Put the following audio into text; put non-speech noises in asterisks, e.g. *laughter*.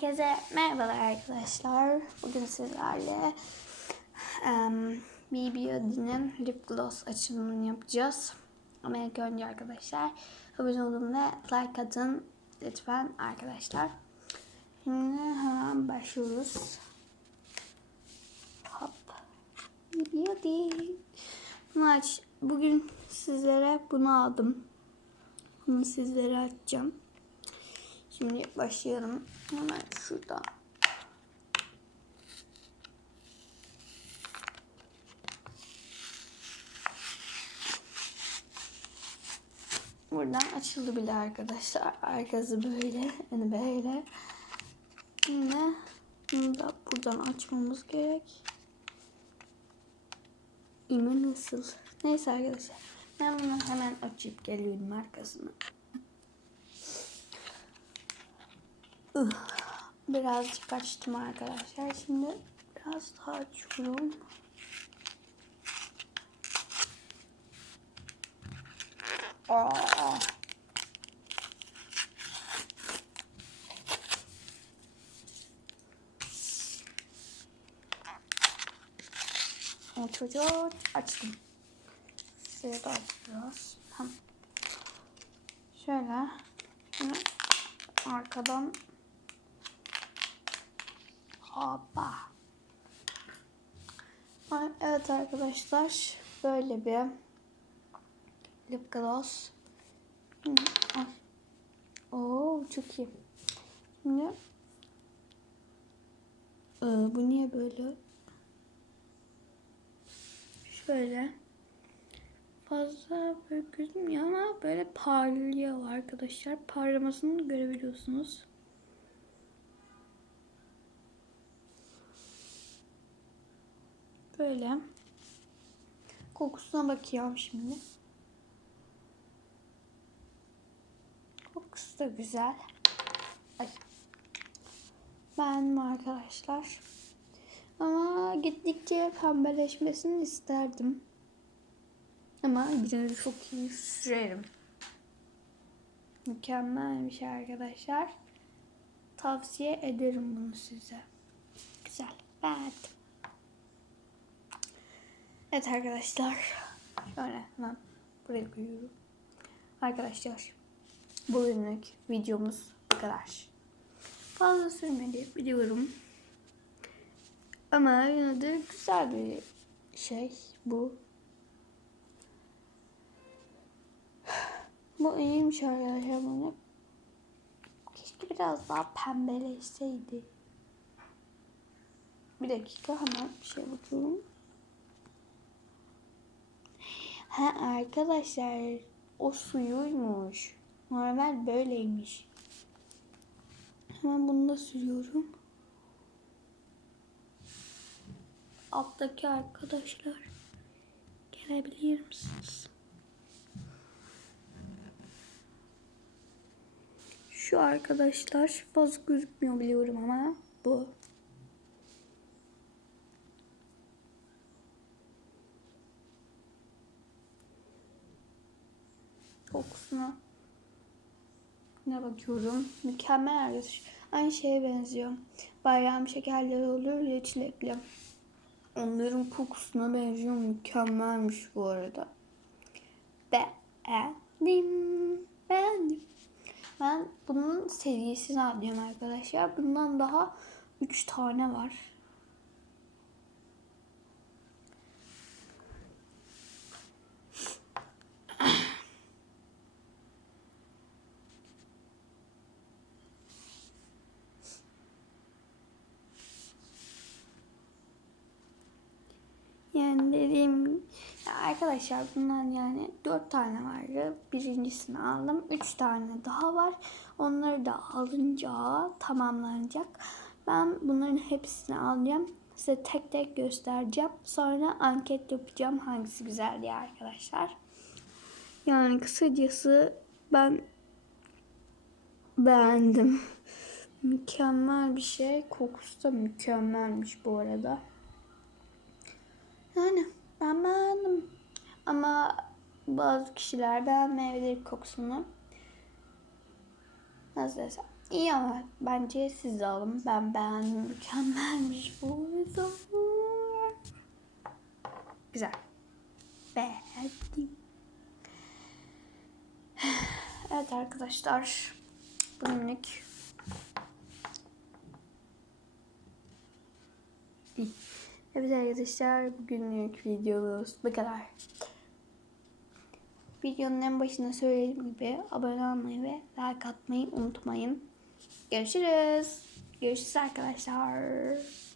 Herkese merhabalar arkadaşlar. Bugün sizlerle um, BB lip gloss açılımını yapacağız. Ama önce arkadaşlar abone olun ve like atın lütfen arkadaşlar. Şimdi hemen başlıyoruz. Hop. BB. Bunu aç. Bugün sizlere bunu aldım. Bunu sizlere açacağım. Şimdi başlayalım. Hemen şurada. Buradan açıldı bile arkadaşlar. Arkası böyle. Yani böyle. Şimdi bunu da buradan açmamız gerek. İmi nasıl? Neyse arkadaşlar. Ben bunu hemen açıp geliyorum arkasını. Birazcık açtım arkadaşlar. Şimdi biraz daha açıyorum. Aa. Çocuğu açtım. Şuraya da açıyoruz. Tamam. Şöyle. Şimdi arkadan Hoppa. Evet arkadaşlar. Böyle bir lip gloss. Oo çok iyi. Şimdi Ee, bu niye böyle? Şöyle. Fazla böyle gözükmüyor ama böyle parlıyor arkadaşlar. Parlamasını görebiliyorsunuz. Böyle. Kokusuna bakıyorum şimdi. Kokusu da güzel. Ay. Beğendim arkadaşlar. Ama gittikçe pembeleşmesini isterdim. Ama yine de çok iyi sürerim. Mükemmelmiş arkadaşlar. Tavsiye ederim bunu size. Güzel. Beğendim. Evet arkadaşlar. Şöyle hemen buraya koyuyorum. Arkadaşlar bugünlük videomuz bu kadar. Fazla sürmedi biliyorum. Ama yine de güzel bir şey bu. Bu iyiymiş arkadaşlar bunu. Keşke biraz daha pembeleşseydi. Bir dakika hemen bir şey bakıyorum. Ha arkadaşlar o suyuymuş. Normal böyleymiş. Hemen bunu da sürüyorum. Alttaki arkadaşlar gelebilir misiniz? Şu arkadaşlar fazla gözükmüyor biliyorum ama bu. Kokusuna ne bakıyorum. Mükemmel arkadaş. Aynı şeye benziyor. Bayram şekerleri olur ya çilekli. Onların kokusuna benziyor. Mükemmelmiş bu arada. Beğendim. Beğendim. Ben bunun seviyesini alıyorum arkadaşlar. Bundan daha 3 tane var. Yani dediğim ya arkadaşlar bundan yani dört tane vardı. Birincisini aldım. Üç tane daha var. Onları da alınca tamamlanacak. Ben bunların hepsini alacağım. Size tek tek göstereceğim. Sonra anket yapacağım hangisi güzel diye arkadaşlar. Yani kısacası ben beğendim. *laughs* Mükemmel bir şey. Kokusu da mükemmelmiş bu arada. Yani ben beğendim. Ama bazı kişiler beğenmeyebilir kokusunu. Nasıl desem. İyi ama bence siz de alın. Ben beğendim. Mükemmelmiş bu zamur. Güzel. Beğendim. *sighs* Evet arkadaşlar. Bugünlük Evet arkadaşlar bugünlük videomuz bu kadar. Videonun en başında söylediğim gibi abone olmayı ve like atmayı unutmayın. Görüşürüz. Görüşürüz arkadaşlar.